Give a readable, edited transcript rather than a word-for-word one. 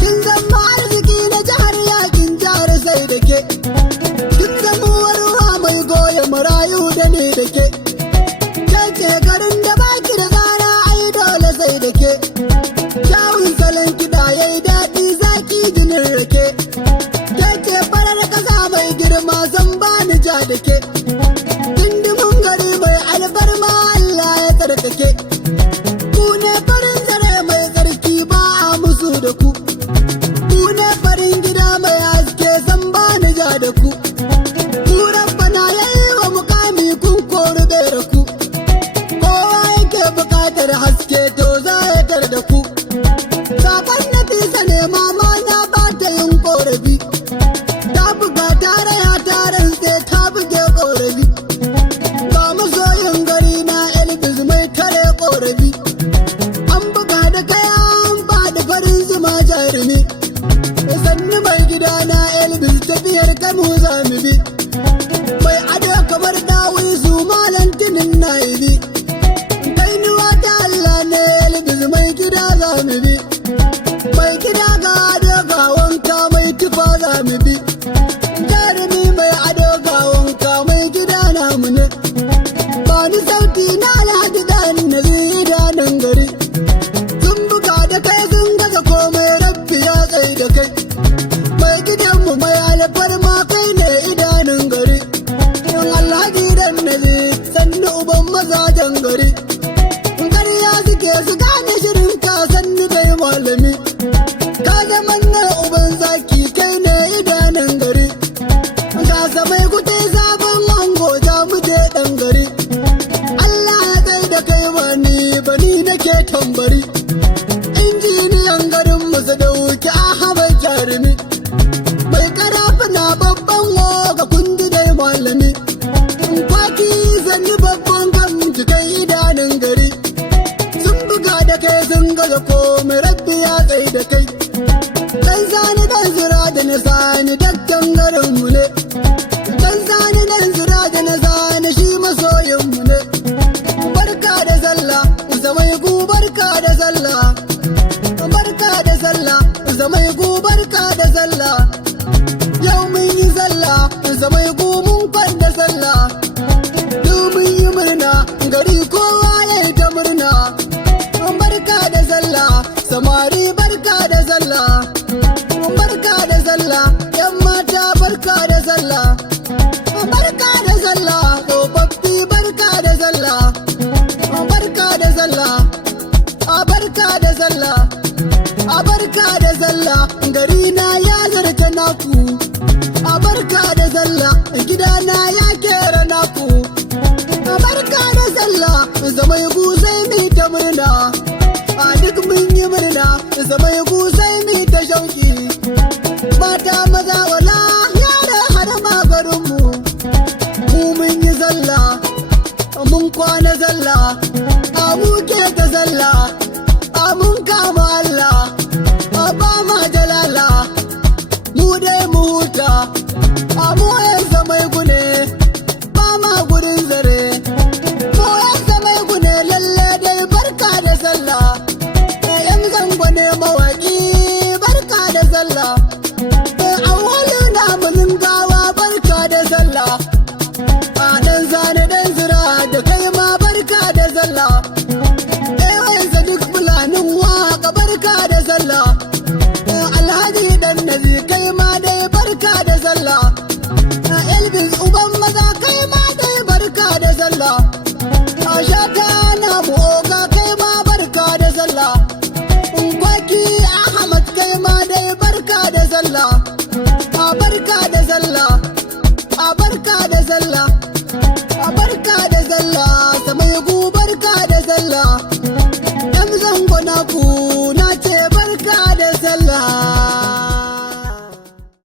Kin zama arziki na jihar yakin jihar sai da ke. Kin zama da ke. Ke ce garin da baki da tsara ai dole sai da ke. Kyawun salon kiɗa yayi daɗi zaki jinin rake. Ke ce farar ƙasa mai girma zan bani ja da ke. Dindimin gari mai alfarma Allah ya tsarkake. Ku ne farin zare mai tsarki ba a musu da ku. Ku ne farin gida mai haske zan bani ja da ku. Ku rabbana yayi wa mukami kun kori bera ku. Kowa yake buƙatar haske to za ya tar da ku. Sakon Nafisa ne mama na ba ta yin ƙorafi. Ta buga ta raya ta rantse ta buge ƙorafi. Ga masoyin gari na Elvis mai tare ƙorafi. An buga da kaya an faɗi farin zuma jarumi. Sannu mai gida na Elvis tafiyar Kano za mu bi. Mai ado kamar dawisu malantinin na ibi. Kainuwa ta Allah ne Elvis mai gida za mu bi. Mai gida ga ado ga wanka mai tufa za mu bi. Jarumi mai ado ga wanka mai gida namu ne. Ba ni sauti na Alhaji Dan Naziru idanun gari. Sun buga da kai sun gaza komai rabbi ya tsaye da kai. Mai gidanmu mai alfarma kai ne idanun gari. In Alhaji Dan Naziru sannu uban mazajen gari. Ƙarya suke su gane shirin ka sannu kai malami. Ka zama na uban zaki kai ne idanun gari. Gasa mai kuɗi sabon ango za mu je ɗan gari. Allah ya tsaye da kai bani nake tambari. Injiniyan garin musu da wuki Ahmad jarumi. Mai karafuna babban woga kundi dai malami. Kwaki zanni babban gamji kai idanun gari. Sun buga da kai sun gaza komai rabbi ya tsaye da kai. Dan zani dan zira da na sani dakkan garinmu ne. Dan zani dan zira da na sani shi masoyinmu ne. Barka da sallah zamai ku barka da sallah. Barka da sallah zamai ku barka da sallah. Yau mun yi sallah zamai ku mun kwanda sallah. Yau mun yi murna gari kowa ya yi ta murna. Barka da sallah samari barka da sallah. Barka da sallah yan mata barka da sallah. Barka da sallah tsofaffi barka da sallah. Barka da sallah a barka da sallah. A barka da sallah gari na ya zarta naku. A barka da sallah gidana ya kera naku. A barka da sallah zamai guzai mi ta murna. A duk mun yi murna zamai guzai mi ta shauki. Mata maza wala yara har ma garinmu. Mu mun yi sallah mun kwana sallah. A muke ta sallah a mun kama Allah. A ba ma jalala mu dai mu huta. A mu yan zamai gune ba ma gurin zare. Mu yan zamai gune lalle dai barka da sallah. Yan zango ne mawaki barka da sallah. Awwalu na mulin gawa barka da sallah. A dan zane dan zira da kai ma barka da sallah. Ewansa duk fulanin waka barka da sallah. Alhaji Dan Naziru kai ma dai barka da sallah. Elvis uban maza kai ma dai barka da sallah. Shata na mu oga kai ma barka da sallah. Kwaki Ahmad kai ma dai barka da sallah. Barka da sallah.